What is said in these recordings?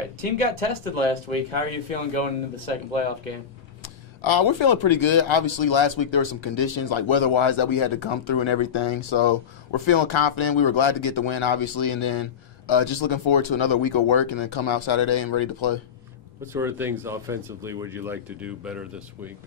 Right. Team got tested last week. How are you feeling going into the second playoff game? We're feeling pretty good. Obviously, last week there were some conditions, like weather-wise, that we had to come through and everything. So we're feeling confident. We were glad to get the win, obviously, and then just looking forward to another week of work and then come out Saturday and ready to play. What sort of things offensively would you like to do better this week?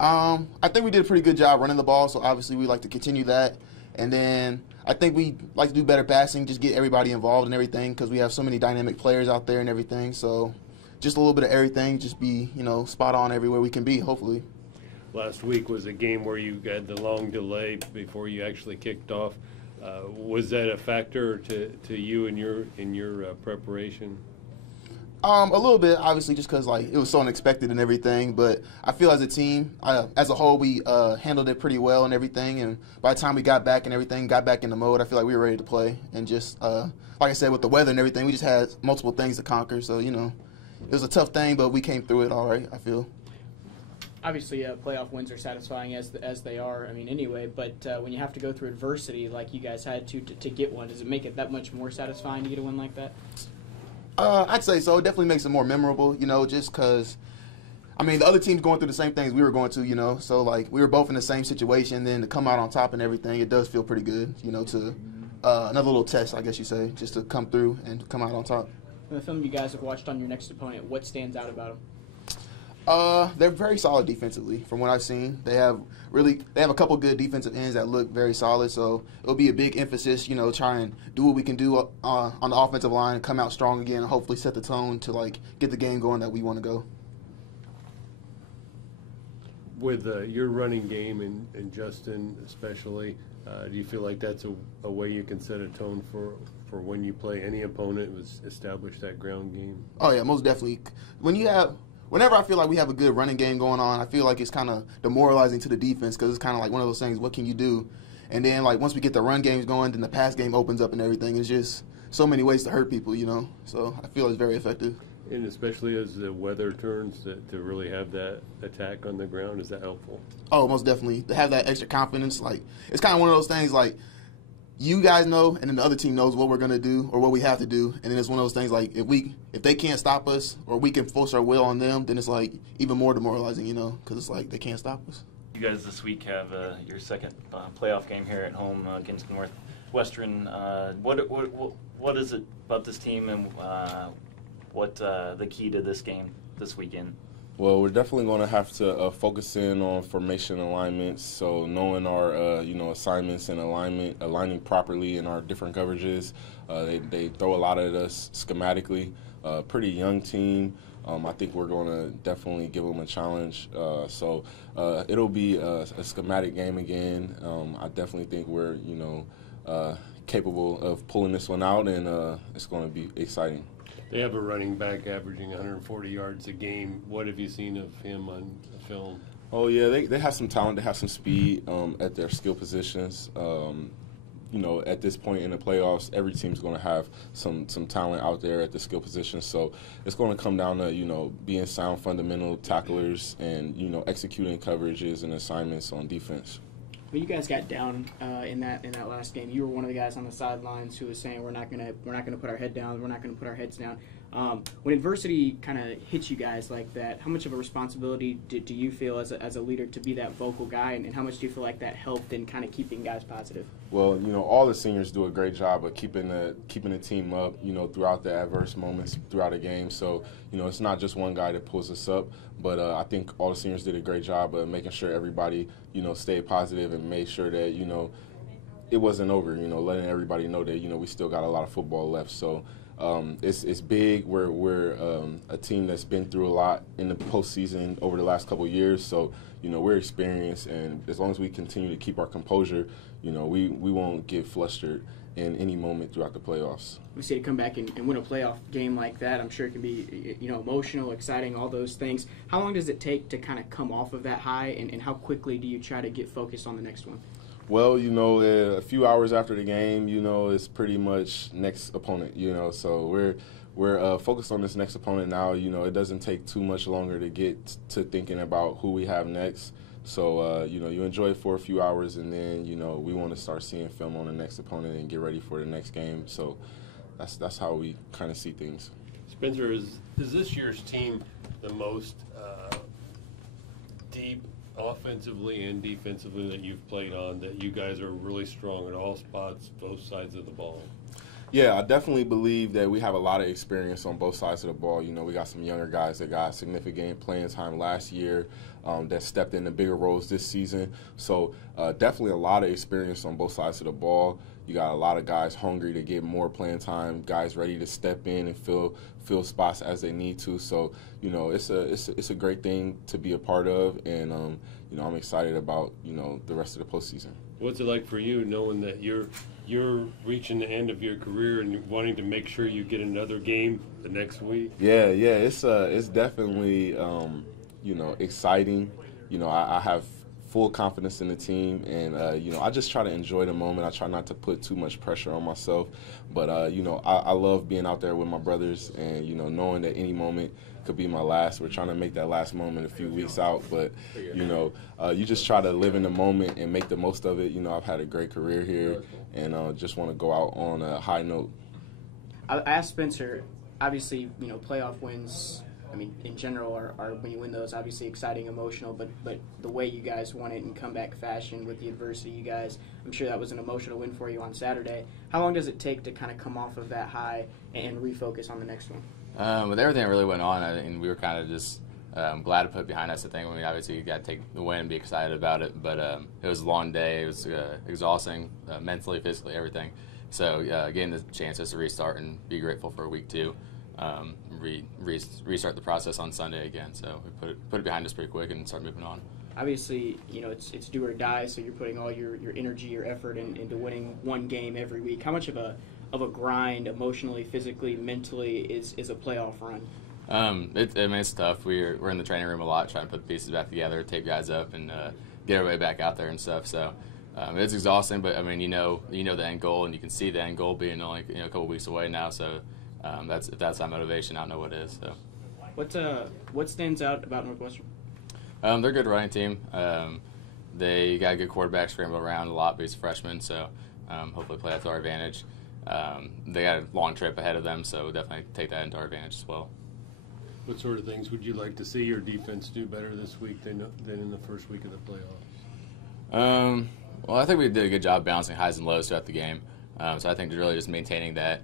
I think we did a pretty good job running the ball, so obviously we like to continue that. And then I think we like to do better passing, just get everybody involved and everything because we have so many dynamic players out there and everything. So just a little bit of everything, just be, spot on everywhere we can be, hopefully. Last week was a game where you had the long delay before you actually kicked off. Was that a factor to you in your preparation? A little bit, obviously, just because it was so unexpected and everything. But I feel as a team, as a whole, we handled it pretty well and everything. And by the time we got back and everything, got back in the mode, I feel like we were ready to play. And just like I said, with the weather and everything, we just had multiple things to conquer. So it was a tough thing, but we came through it all right, I feel. Obviously, playoff wins are satisfying as they are. Anyway. But when you have to go through adversity like you guys had to get one, does it make it that much more satisfying to get a win like that? I'd say so. It definitely makes it more memorable, just because, the other team's going through the same things we were going to, So, we were both in the same situation. Then to come out on top and everything, it does feel pretty good, to another little test, I guess you say, just to come through and come out on top. In the film you guys have watched on your next opponent, what stands out about them? They're very solid defensively from what I've seen. They have a couple good defensive ends that look very solid, so it'll be a big emphasis, try and do what we can do on the offensive line and come out strong again and hopefully set the tone to get the game going that we want to go. With your running game and Justin especially, do you feel like that's a way you can set a tone for when you play any opponent, was establish that ground game? Oh yeah, most definitely. Whenever I feel like we have a good running game going on, I feel like it's kind of demoralizing to the defense because it's kind of like one of those things, what can you do? And then, once we get the run games going, then the pass game opens up and everything. It's just so many ways to hurt people, So I feel it's very effective. And especially as the weather turns, to really have that attack on the ground, is that helpful? Oh, most definitely. To have that extra confidence, it's kind of one of those things, you guys know, and then the other team knows what we're going to do or what we have to do. And then it's one of those things if they can't stop us or we can force our will on them, then it's even more demoralizing, because it's they can't stop us. You guys this week have your second playoff game here at home against Northwestern. What is it about this team and what the key to this game this weekend? Well, we're definitely going to have to focus in on formation alignments, so knowing our assignments and aligning properly in our different coverages. They throw a lot at us schematically. Pretty young team. I think we're going to definitely give them a challenge. So it'll be a schematic game again. I definitely think we're capable of pulling this one out, and it's going to be exciting. They have a running back averaging 140 yards a game. What have you seen of him on film? Oh, yeah, they have some talent. They have some speed at their skill positions. At this point in the playoffs, every team's going to have some talent out there at the skill position. So it's going to come down to, being sound fundamental tacklers and, executing coverages and assignments on defense. When you guys got down in that last game, you were one of the guys on the sidelines who was saying we're not gonna put our head down, we're not gonna put our heads down. When adversity kind of hits you guys like that, how much of a responsibility do you feel as a leader to be that vocal guy, and how much do you feel like that helped in kind of keeping guys positive? Well, all the seniors do a great job of keeping the team up, throughout the adverse moments throughout a game. So, it's not just one guy that pulls us up, but I think all the seniors did a great job of making sure everybody, stayed positive and made sure that, it wasn't over, letting everybody know that, we still got a lot of football left. So it's big. We're a team that's been through a lot in the postseason over the last couple of years. So, we're experienced, and as long as we continue to keep our composure, we won't get flustered in any moment throughout the playoffs. We see to come back and win a playoff game like that, I'm sure it can be emotional, exciting, all those things. How long does it take to kind of come off of that high, and how quickly do you try to get focused on the next one? Well, a few hours after the game, it's pretty much next opponent, so we're focused on this next opponent now. It doesn't take too much longer to get to thinking about who we have next. So, you enjoy it for a few hours, and then, we want to start seeing film on the next opponent and get ready for the next game. So that's how we kind of see things. Spencer, is this year's team the most deep offensively and defensively that you've played on, that you guys are really strong at all spots, both sides of the ball? Yeah, I definitely believe that we have a lot of experience on both sides of the ball. You know, we got some younger guys that got significant playing time last year that stepped into bigger roles this season. So definitely a lot of experience on both sides of the ball. You got a lot of guys hungry to get more playing time, guys ready to step in and fill spots as they need to. So, you know, it's a great thing to be a part of, and you know, I'm excited about, you know, the rest of the postseason. What's it like for you knowing that you're reaching the end of your career and wanting to make sure you get another game the next week? Yeah, it's definitely you know, exciting. You know, I have full confidence in the team, and you know, I just try to enjoy the moment. I try not to put too much pressure on myself, but you know, I love being out there with my brothers, and you know, knowing that any moment could be my last. We're trying to make that last moment a few weeks out, but you know, you just try to live in the moment and make the most of it. You know, I've had a great career here, and just want to go out on a high note. I asked Spencer, obviously, you know, playoff wins, I mean, in general, are when you win those, obviously exciting, emotional, but the way you guys won it in comeback fashion with the adversity, you guys, I'm sure that was an emotional win for you on Saturday. How long does it take to kind of come off of that high and refocus on the next one? With everything that really went on, I mean, we were kind of just glad to put it behind us. I think we obviously got to take the win and be excited about it, but it was a long day. It was exhausting, mentally, physically, everything. So getting the chance just to restart and be grateful for week 2. Restart the process on Sunday again. So we put it behind us pretty quick and start moving on. Obviously, you know, it's do or die, so you're putting all your energy, your effort into winning one game every week. How much of a grind, emotionally, physically, mentally, is a playoff run? I mean, it's tough. We're in the training room a lot, trying to put the pieces back together, tape guys up, and get everybody back out there and stuff. So it's exhausting, but I mean, you know the end goal, and you can see the end goal being only a couple weeks away now. So if that's not motivation, I don't know what is. So what stands out about Northwestern? They're a good running team. They got a good quarterback, scramble around a lot, but he's a freshman, so hopefully play that to our advantage. They got a long trip ahead of them, so we'll definitely take that into our advantage as well. What sort of things would you like to see your defense do better this week than in the first week of the playoffs? Well, I think we did a good job balancing highs and lows throughout the game. So I think really just maintaining that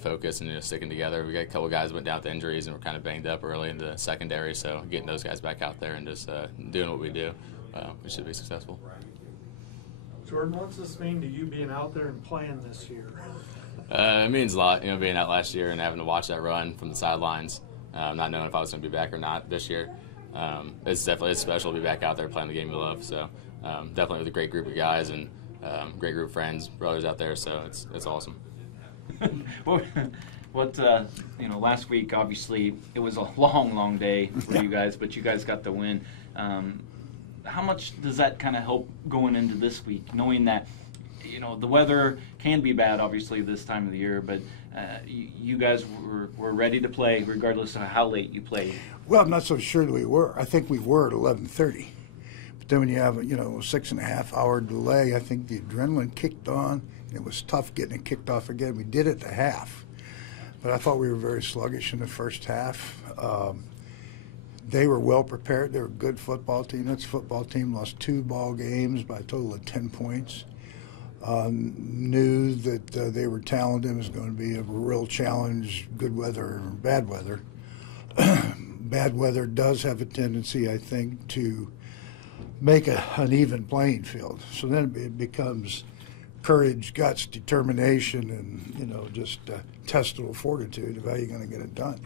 focus and just sticking together. We got a couple guys who went down with injuries and were kind of banged up early in the secondary, so getting those guys back out there and just doing what we do, we should be successful. Jordan, what's this mean to you being out there and playing this year? It means a lot, being out last year and having to watch that run from the sidelines, not knowing if I was going to be back or not this year. It's special to be back out there playing the game we love. So definitely with a great group of guys and great group of friends, brothers out there. So it's awesome. Last week obviously it was a long day for you guys, but you guys got the win. How much does that kind of help going into this week, knowing that the weather can be bad obviously this time of the year, but you guys were ready to play regardless of how late you played? Well, I'm not so sure that we were. I think we were at 11:30. But then when you have a 6.5 hour delay, I think the adrenaline kicked on, and it was tough getting it kicked off again. We did it at half, but I thought we were very sluggish in the first half. They were well prepared. They were a good football team. This football team lost 2 ball games by a total of 10 points. Knew that they were talented. It was going to be a real challenge, good weather or bad weather. Bad weather does have a tendency, I think, to make an even playing field. So then it becomes courage, guts, determination, and just testable fortitude of how you're going to get it done.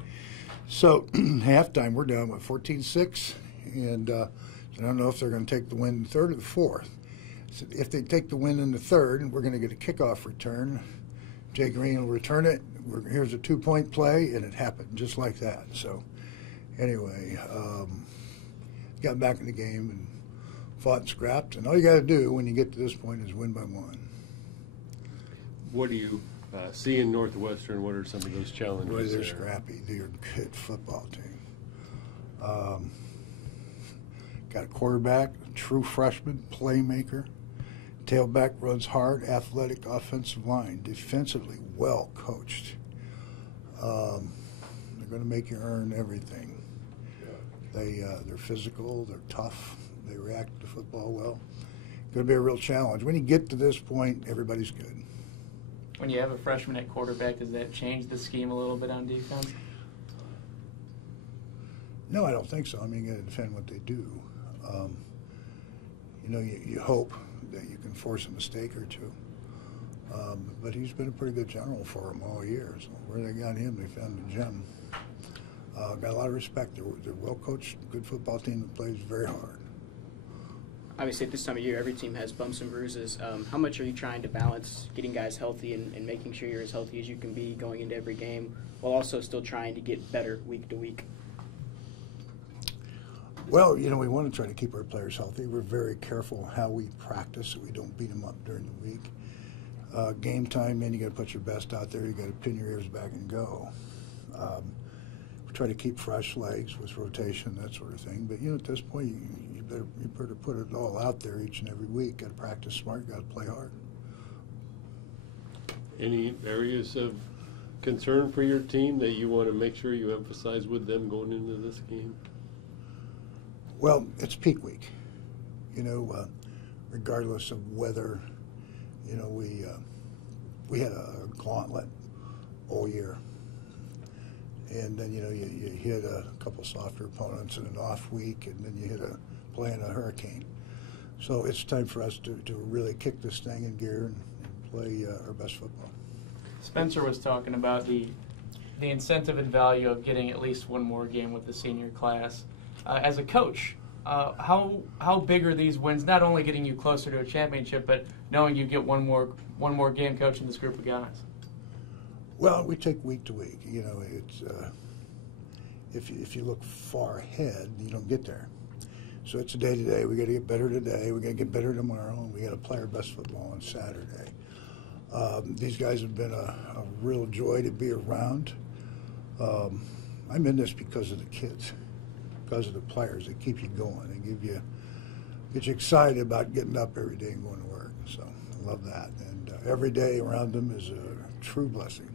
So halftime, we're down with 14-6, and I don't know if they're going to take the win in the third or the fourth. So if they take the win in the third, we're going to get a kickoff return. Jay Green will return it. Here's a 2-point play, and it happened just like that. So anyway, got back in the game and fought and scrapped. And all you got to do when you get to this point is win by 1. What do you see in Northwestern? What are some of those challenges? Boy, they're scrappy. They're a good football team. Got a quarterback, a true freshman, playmaker, Tailback runs hard, athletic offensive line, defensively well coached. They're going to make you earn everything. They're physical, they're tough, they react to football well. Going to be a real challenge. When you get to this point, everybody's good. When you have a freshman at quarterback, does that change the scheme a little bit on defense? No, I don't think so. I mean, you got to defend what they do. You hope that you can force a mistake or two. But he's been a pretty good general for them all year. So where they got him, they found a gem. Got a lot of respect. They're well-coached, good football team that plays very hard. Obviously, at this time of year, every team has bumps and bruises. How much are you trying to balance getting guys healthy and making sure you're as healthy as you can be going into every game, while also still trying to get better week to week? Well, we want to try to keep our players healthy. We're very careful how we practice so we don't beat them up during the week. Game time, man, you got to put your best out there. You got to pin your ears back and go. We try to keep fresh legs with rotation, that sort of thing. But at this point, you better put it all out there each and every week. Got to practice smart. Got to play hard. Any areas of concern for your team that you want to make sure you emphasize with them going into this game? Well, it's peak week. Regardless of weather, we had a gauntlet all year. And then, you hit a couple softer opponents in an off week, and then you hit playing a hurricane. So it's time for us to really kick this thing in gear and play our best football. Spencer was talking about the incentive and value of getting at least one more game with the senior class. As a coach, how big are these wins? Not only getting you closer to a championship, but knowing you get one more game coaching this group of guys. Well, we take week to week. It's if you look far ahead, you don't get there. So it's a day to day. We got to get better today. We got to get better tomorrow, and we got to play our best football on Saturday. These guys have been a real joy to be around. I'm in this because of the kids, because of the players. They keep you going. They get you excited about getting up every day and going to work. So I love that. And every day around them is a true blessing.